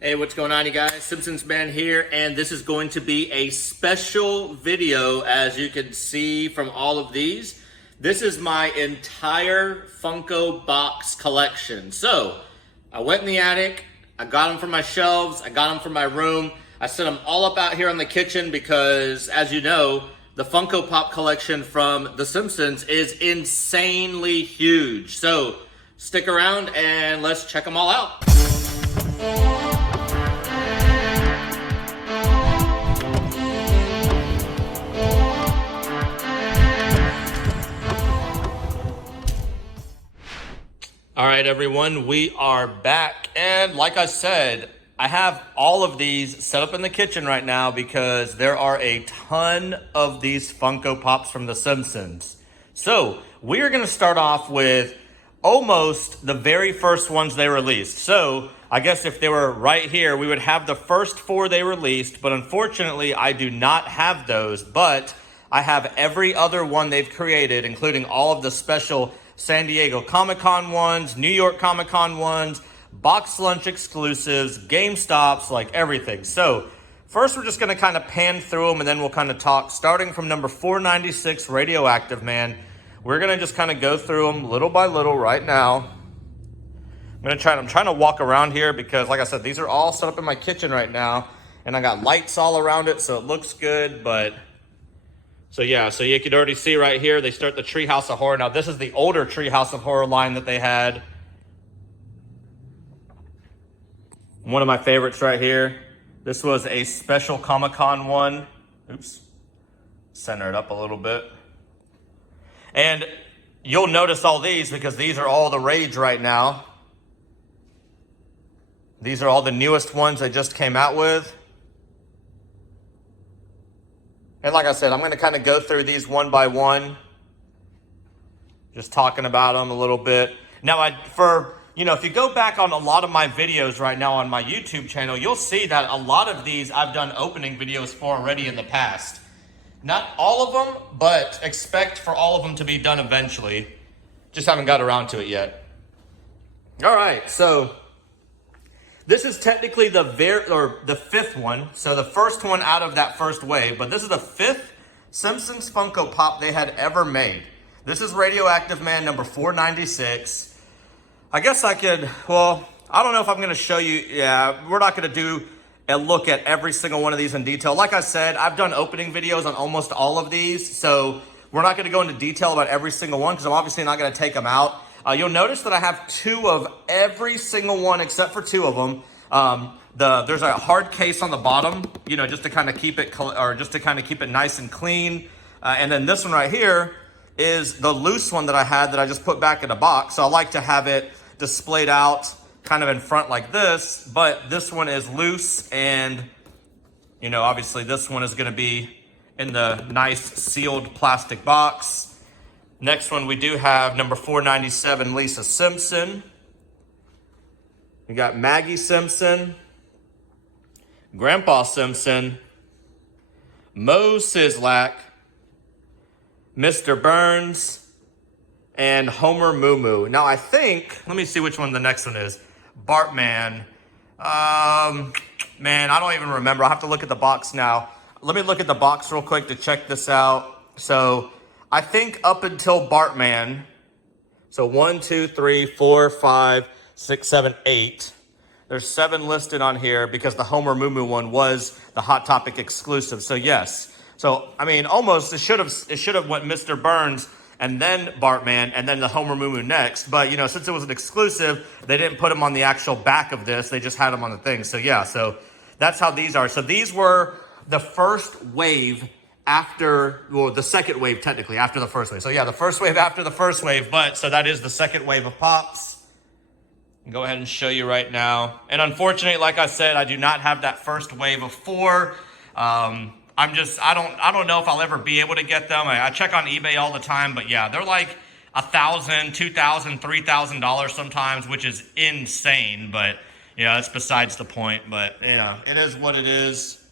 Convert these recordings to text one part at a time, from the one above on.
Hey, what's going on, you guys? Simpsons Man here, and this is going to be a special video, as you can see from all of these. This is my entire Funko box collection. So, I went in the attic, I got them from my shelves, I got them from my room. I set them all up out here in the kitchen because, as you know, the Funko Pop collection from The Simpsons is insanely huge. So, stick around and let's check them all out. All right, everyone, we are back. And like I said, I have all of these set up in the kitchen right now because there are a ton of these Funko Pops from The Simpsons. So we are going to start off with almost the very first ones they released. So I guess if they were right here, we would have the first four they released. But unfortunately, I do not have those. But I have every other one they've created, including all of the special San Diego Comic-Con ones, New York Comic-Con ones, box lunch exclusives, GameStops, like everything. So first we're just going to kind of pan through them and then we'll kind of talk. Starting from number 496, Radioactive Man. We're going to just kind of go through them little by little right now. I'm trying to walk around here because, like I said, these are all set up in my kitchen right now. And I got lights all around it, so it looks good, but... So yeah, so you could already see right here, they start the Treehouse of Horror. Now this is the older Treehouse of Horror line that they had. One of my favorites right here. This was a special Comic-Con one. Oops, center it up a little bit. And you'll notice all these because these are all the rage right now. These are all the newest ones they just came out with. And like I said, I'm going to kind of go through these one by one, just talking about them a little bit. Now, if you go back on a lot of my videos right now on my YouTube channel, you'll see that a lot of these I've done opening videos for already in the past. Not all of them, but expect for all of them to be done eventually. Just haven't got around to it yet. All right, so this is technically the fifth one. So the first one out of that first wave, but this is the fifth Simpsons Funko Pop they had ever made. This is Radioactive Man number 496. I guess I could, well, I don't know if I'm going to show you. Yeah, we're not going to do a look at every single one of these in detail. Like I said, I've done opening videos on almost all of these. So we're not going to go into detail about every single one because I'm obviously not going to take them out. You'll notice that I have two of every single one except for two of them. There's a hard case on the bottom, just to kind of keep it nice and clean. And then this one right here is the loose one that I had that I just put back in a box. So I like to have it displayed out kind of in front like this, but this one is loose and, obviously this one is going to be in the nice sealed plastic box. Next one, we do have number 497, Lisa Simpson. We got Maggie Simpson, Grandpa Simpson, Moe Sislak, Mr. Burns, and Homer Moo Moo. Now I think, let me see which one the next one is. Bartman. Man, I don't even remember. I'll have to look at the box now. Let me look at the box real quick to check this out. So I think up until Bartman, so 1, 2, 3, 4, 5, 6, 7, 8. There's 7 listed on here because the Homer Moo Moo one was the Hot Topic exclusive. So yes. So I mean, almost it should have went Mr. Burns and then Bartman and then the Homer Moo Moo next. But since it was an exclusive, they didn't put them on the actual back of this. They just had them on the thing. So yeah. So that's how these are. So these were the first wave after, well, the second wave technically after the first wave. So yeah, the first wave after the first wave, but so that is the second wave of Pops. I'll go ahead and show you right now. And unfortunately, like I said, I do not have that first wave of 4. I don't know if I'll ever be able to get them. I check on eBay all the time, but yeah, they're like $1,000, $2,000, $3,000 sometimes, which is insane, but yeah, that's besides the point, but yeah, it is what it is.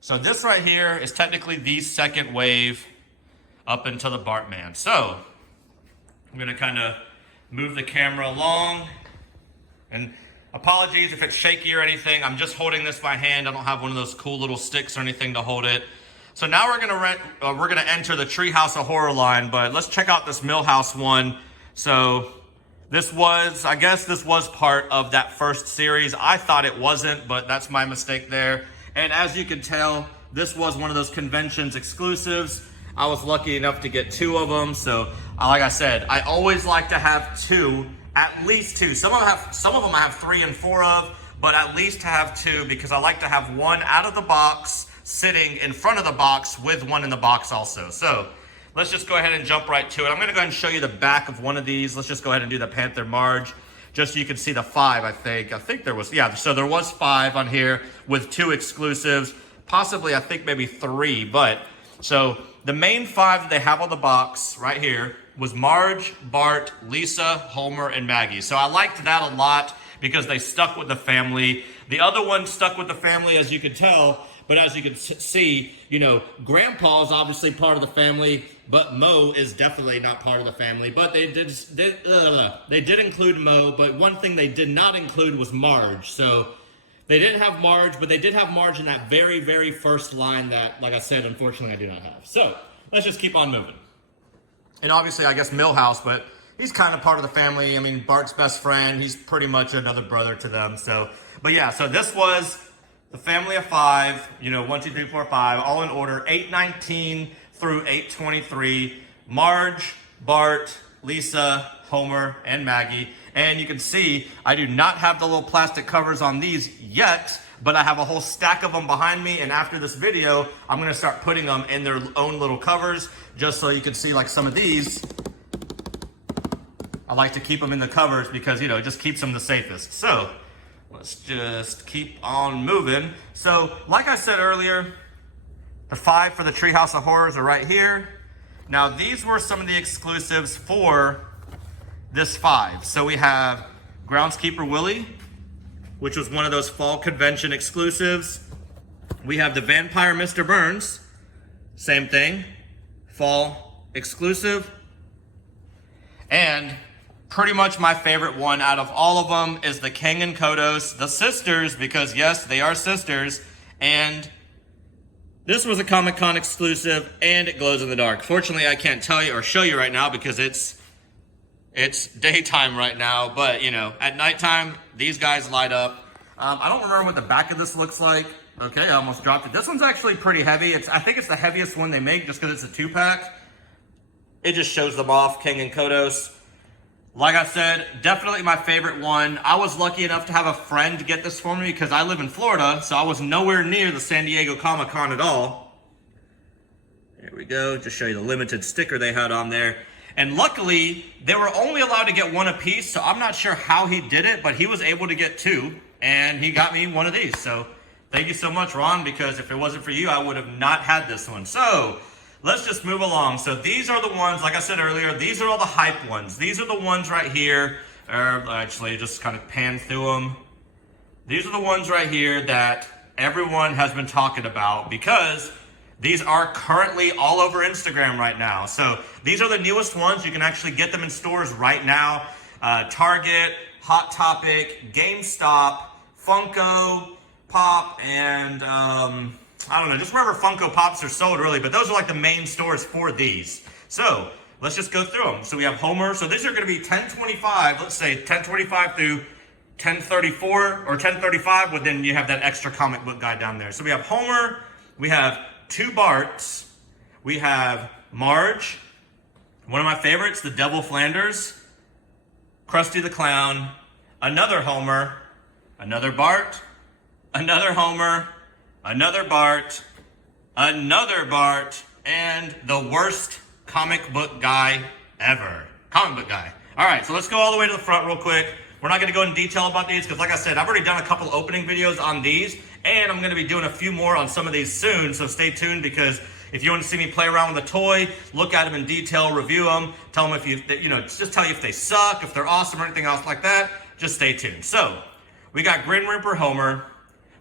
So this right here is technically the second wave up into the Bartman. So I'm going to kind of move the camera along. And Apologies if it's shaky or anything. I'm just holding this by hand. I don't have one of those cool little sticks or anything to hold it. So now we're gonna enter the Treehouse of Horror line, but let's check out this Milhouse one. So I guess this was part of that first series. I thought it wasn't, but that's my mistake there. And as you can tell, this was one of those conventions exclusives. I was lucky enough to get 2 of them. So like I said, I always like to have 2, at least 2. Some of them I have 3 and 4 of, but at least to have 2 because I like to have one out of the box sitting in front of the box with one in the box also. So let's just go ahead and jump right to it. I'm gonna go ahead and show you the back of one of these. Let's just go ahead and do the Panther Marge, just so you can see the 5, I think. I think there was, yeah, so there was 5 on here with 2 exclusives, possibly I think maybe 3, but so the main 5 that they have on the box right here was Marge, Bart, Lisa, Homer, and Maggie. So I liked that a lot because they stuck with the family. The other one stuck with the family, as you can tell, but as you can see, you know, Grandpa is obviously part of the family, but Mo is definitely not part of the family. But they did include Mo, but one thing they did not include was Marge. So they didn't have Marge, but they did have Marge in that very, very first line that, like I said, unfortunately I do not have. So let's just keep on moving. And obviously, I guess Milhouse, but he's kind of part of the family. I mean, Bart's best friend. He's pretty much another brother to them. So, but yeah, so this was the family of 5, you know, 1, 2, 3, 4, 5, all in order, 819 through 823. Marge, Bart, Lisa, Homer, and Maggie. And you can see I do not have the little plastic covers on these yet, but I have a whole stack of them behind me. And after this video, I'm going to start putting them in their own little covers, just so you can see like some of these. I like to keep them in the covers because, you know, it just keeps them the safest. So let's just keep on moving. So like I said earlier, the 5 for the Treehouse of Horrors are right here. Now these were some of the exclusives for this 5. So we have Groundskeeper Willie, which was one of those fall convention exclusives. We have the Vampire Mr. Burns, same thing, fall exclusive. And pretty much my favorite one out of all of them is the King and Kodos, the sisters, because yes, they are sisters. And this was a Comic-Con exclusive, and it glows in the dark. Fortunately, I can't tell you or show you right now because it's daytime right now. But, you know, at nighttime, these guys light up. I don't remember what the back of this looks like. Okay, I almost dropped it. This one's actually pretty heavy. I think it's the heaviest one they make just because it's a 2-pack. It just shows them off, King and Kodos. Like I said, definitely my favorite one. I was lucky enough to have a friend get this for me because I live in Florida, so I was nowhere near the San Diego Comic-Con at all. There we go, just show you the limited sticker they had on there. And luckily, they were only allowed to get 1 apiece, so I'm not sure how he did it, but he was able to get 2, and he got me one of these. So thank you so much, Ron, because if it wasn't for you, I would have not had this one. So let's just move along. So these are the ones, like I said earlier, these are all the hype ones. These are the ones right here. Actually, just kind of pan through them. These are the ones right here that everyone has been talking about because these are currently all over Instagram right now. So these are the newest ones. You can actually get them in stores right now. Target, Hot Topic, GameStop, Funko, Pop, and I don't know, just wherever Funko Pops are sold really, but those are like the main stores for these. So let's just go through them. So we have Homer. So these are going to be 1025, let's say 1025 through 1034 or 1035, but then you have that extra comic book guy down there. So we have Homer, we have 2 Barts, we have Marge, one of my favorites, the Devil Flanders, Krusty the Clown, another Homer, another Bart, another Homer, another Bart, and the worst comic book guy ever. Comic book guy. All right, so let's go all the way to the front real quick. We're not going to go in detail about these because, like I said, I've already done a couple opening videos on these, and I'm going to be doing a few more on some of these soon, so stay tuned because if you want to see me play around with a toy, look at them in detail, review them, tell them if just tell you if they suck, if they're awesome or anything else like that, just stay tuned. So, we got Grin Reaper Homer,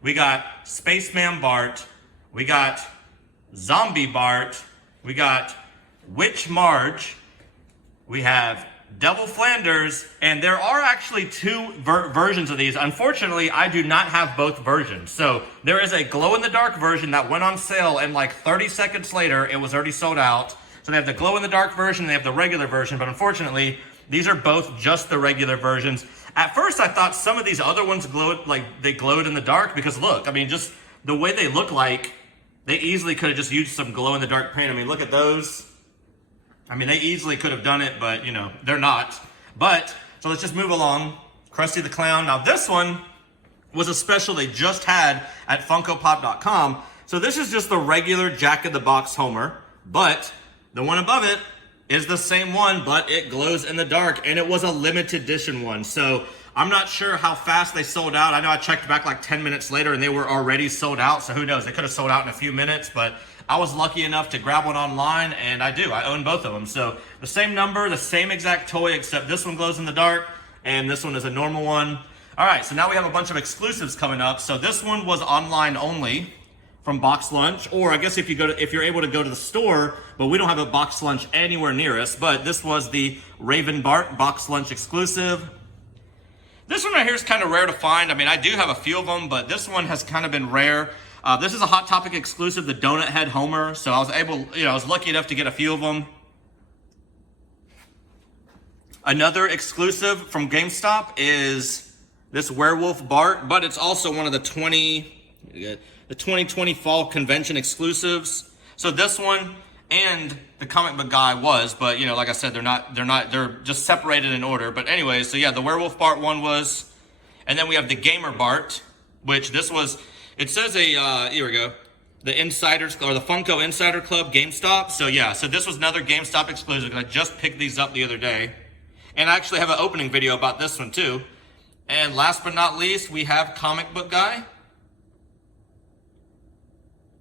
we got Spaceman Bart, we got Zombie Bart, we got Witch Marge, we have Devil Flanders, and there are actually two versions of these. Unfortunately, I do not have both versions. So there is a glow-in-the-dark version that went on sale, and like 30 seconds later, it was already sold out. So they have the glow-in-the-dark version, and they have the regular version, but unfortunately, these are both just the regular versions. At first, I thought some of these other ones glowed, like they glowed in the dark, because look, I mean, just the way they look like, they easily could have just used some glow-in-the-dark paint. I mean, look at those. I mean, they easily could have done it, but, you know, they're not. But, so let's just move along. Krusty the Clown. Now, this one was a special they just had at FunkoPop.com. So this is just the regular Jack-in-the-Box Homer, but the one above it is the same one, but it glows in the dark, and it was a limited edition one. So I'm not sure how fast they sold out. I know I checked back like 10 minutes later, and they were already sold out, so who knows? They could have sold out in a few minutes, but I was lucky enough to grab one online, and I do. I own both of them. So the same number, the same exact toy, except this one glows in the dark, and this one is a normal one. All right, so now we have a bunch of exclusives coming up. So this one was online only from Box Lunch, or I guess if you're able to go to the store, but we don't have a Box Lunch anywhere near us. But this was the Werewolf Bart Box Lunch exclusive. This one right here is kind of rare to find. I mean, I do have a few of them, but this one has kind of been rare. This is a Hot Topic exclusive, the Donut Head Homer. So I was lucky enough to get a few of them. Another exclusive from GameStop is this Werewolf Bart, but it's also one of the 2020 Fall Convention exclusives. So this one and the comic book guy was, but you know, like I said, they're just separated in order. But anyway, so yeah, the Werewolf Bart one was, and then we have the Gamer Bart, which this was. It says here we go, the Insiders, or the Funko Insider Club GameStop. So yeah, so this was another GameStop exclusive. I just picked these up the other day. And I actually have an opening video about this one too. And last but not least, we have Comic Book Guy.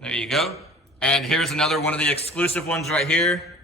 There you go. And here's another one of the exclusive ones right here.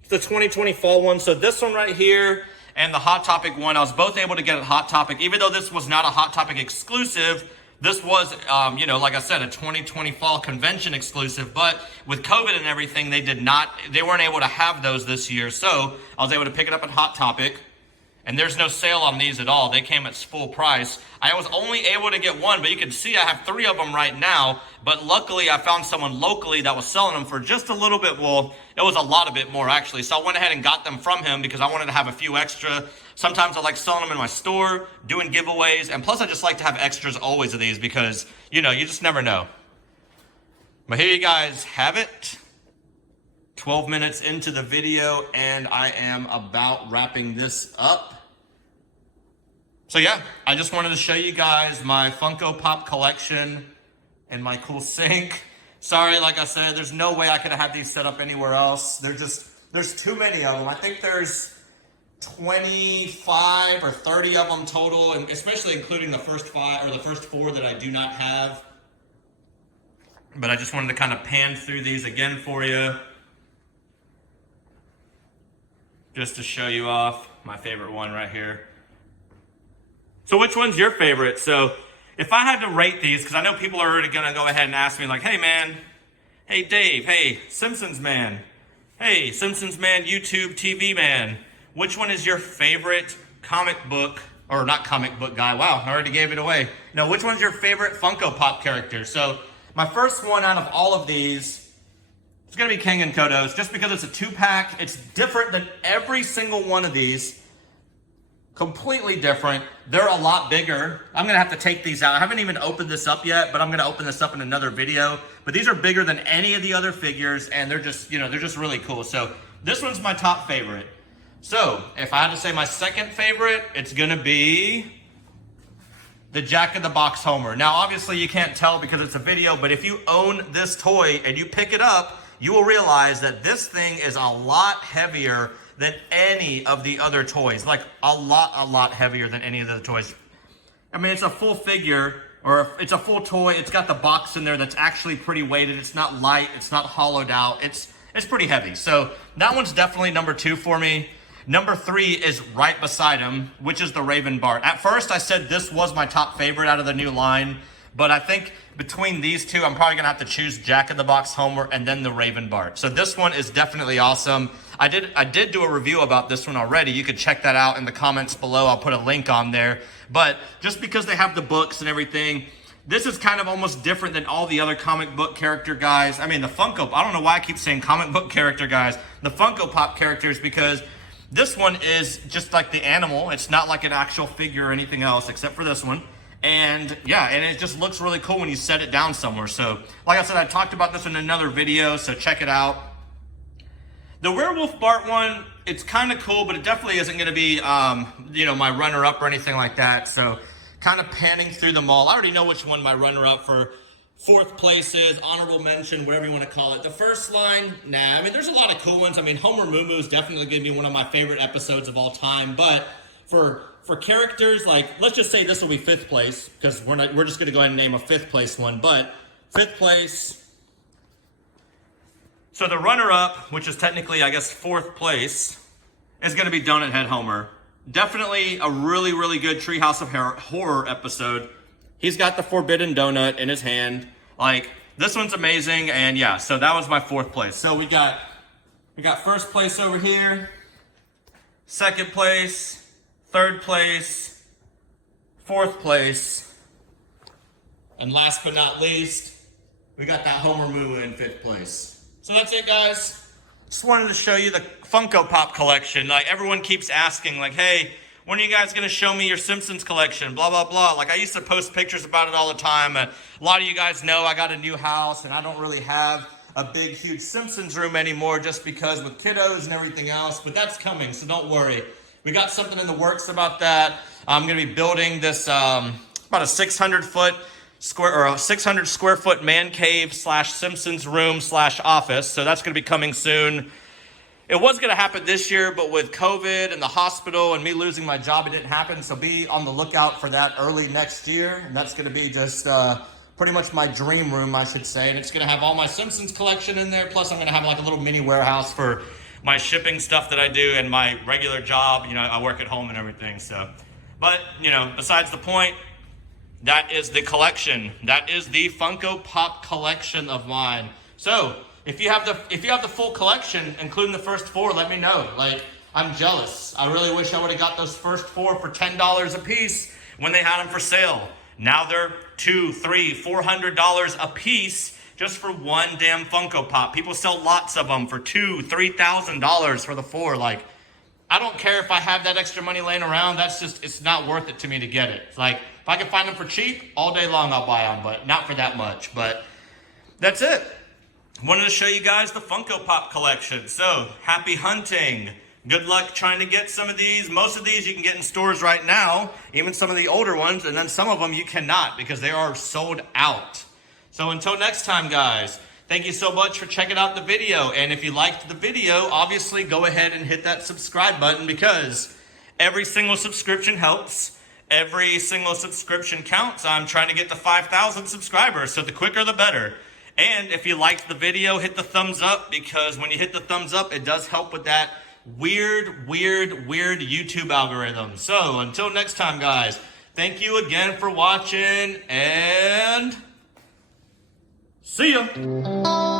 It's the 2020 Fall one. So this one right here and the Hot Topic one, I was both able to get at Hot Topic. Even though this was not a Hot Topic exclusive, this was, like I said, a 2020 Fall Convention exclusive, but with COVID and everything, they weren't able to have those this year, so I was able to pick it up at Hot Topic, and there's no sale on these at all. They came at full price. I was only able to get one, but you can see I have 3 of them right now, but luckily I found someone locally that was selling them for just a little bit, well, it was a lot of it more actually, so I went ahead and got them from him because I wanted to have a few extra. Sometimes I like selling them in my store, doing giveaways, and plus I just like to have extras always of these because, you know, you just never know. But here you guys have it. 12 minutes into the video, and I am about wrapping this up. So yeah, I just wanted to show you guys my Funko Pop collection and my cool sink. Sorry, like I said, there's no way I could have had these set up anywhere else. There's too many of them. I think there's 25 or 30 of them total, and especially including the first 5 or the first 4 that I do not have. But I just wanted to kind of pan through these again for you, just to show you off my favorite one right here. So which one's your favorite? So if I had to rate these, because I know people are already going to go ahead and ask me like, hey man, hey Dave, hey Simpsons man, hey Simpsons man, YouTube TV man, which one is your favorite comic book, or not comic book guy? Wow, I already gave it away. No, which one's your favorite Funko Pop character? So my first one out of all of these, it's going to be King and Kodos, just because it's a 2-pack. It's different than every single one of these. Completely different. They're a lot bigger. I'm going to have to take these out. I haven't even opened this up yet, but I'm going to open this up in another video. But these are bigger than any of the other figures, and they're just, they're just really cool. So this one's my top favorite. So if I had to say my second favorite, it's going to be the Jack-in-the-Box Homer. Now, obviously, you can't tell because it's a video, but if you own this toy and you pick it up, you will realize that this thing is a lot heavier than any of the other toys. Like, a lot heavier than any of the other toys. I mean, it's a full figure, or it's a full toy. It's got the box in there that's actually pretty weighted. It's not light. It's not hollowed out. It's pretty heavy. So that one's definitely number 2 for me. Number 3 is right beside him, which is the Raven Bart. At first, I said this was my top favorite out of the new line, But I think between these two, I'm probably going to have to choose Jack-in-the-Box Homer and then the Raven Bart. So this one is definitely awesome. I did do a review about this one already. You could check that out in the comments below. I'll put a link on there. But just because they have the books and everything, this is kind of almost different than all the other comic book character guys. I mean, the Funko, I don't know why I keep saying comic book character guys. The Funko Pop characters, because this one is just like the animal. It's not like an actual figure or anything else except for this one. And yeah, and it just looks really cool when you set it down somewhere. So like I said, I talked about this in another video, so check it out. The Werewolf Bart one, it's kind of cool, but it definitely isn't going to be, my runner-up or anything like that. So kind of panning through them all. I already know which one my runner-up for fourth place is, honorable mention, whatever you want to call it. The first line, nah, I mean, there's a lot of cool ones. I mean, Homer Moo Moo is definitely going to be one of my favorite episodes of all time, but for characters, like, let's just say this will be fifth place, because we're just going to go ahead and name a fifth place one, but fifth place. So the runner-up, which is technically, I guess, fourth place, is going to be Donut Head Homer. Definitely a really, really good Treehouse of Horror episode. He's got the forbidden donut in his hand. Like, this one's amazing, and yeah, so that was my fourth place. So we got first place over here, second place, third place, fourth place, and last but not least, we got that Homer Moo in fifth place. So that's it, guys. Just wanted to show you the Funko Pop collection. Like, everyone keeps asking, like, hey, when are you guys going to show me your Simpsons collection? Blah, blah, blah. Like, I used to post pictures about it all the time. A lot of you guys know I got a new house, and I don't really have a big, huge Simpsons room anymore just because with kiddos and everything else. But that's coming, so don't worry. We got something in the works about that. I'm going to be building this about a 600 square foot man cave / Simpsons room / office. So that's going to be coming soon. It was going to happen this year, but with COVID and the hospital and me losing my job, it didn't happen. So be on the lookout for that early next year. And that's going to be just pretty much my dream room, I should say. And it's going to have all my Simpsons collection in there. Plus, I'm going to have like a little mini warehouse for my shipping stuff that I do and my regular job. You know, I work at home and everything. So, but, besides the point, that is the collection. That is the Funko Pop collection of mine. So, if you have the full collection, including the first four, let me know. Like, I'm jealous. I really wish I would have got those first four for $10 a piece when they had them for sale. Now they're $200, $300, $400 a piece just for one damn Funko Pop. People sell lots of them for $2,000, $3,000 for the four. Like, I don't care if I have that extra money laying around. That's just, it's not worth it to me to get it. It's like, if I can find them for cheap, all day long I'll buy them, but not for that much. But that's it. Wanted to show you guys the Funko Pop collection. So, happy hunting. Good luck trying to get some of these. Most of these you can get in stores right now, even some of the older ones, and then some of them you cannot because they are sold out. So until next time, guys, thank you so much for checking out the video. And if you liked the video, obviously go ahead and hit that subscribe button because every single subscription helps. Every single subscription counts. I'm trying to get to 5,000 subscribers, so the quicker the better. And if you liked the video, hit the thumbs up because when you hit the thumbs up, it does help with that weird YouTube algorithm. So until next time, guys, thank you again for watching and see ya.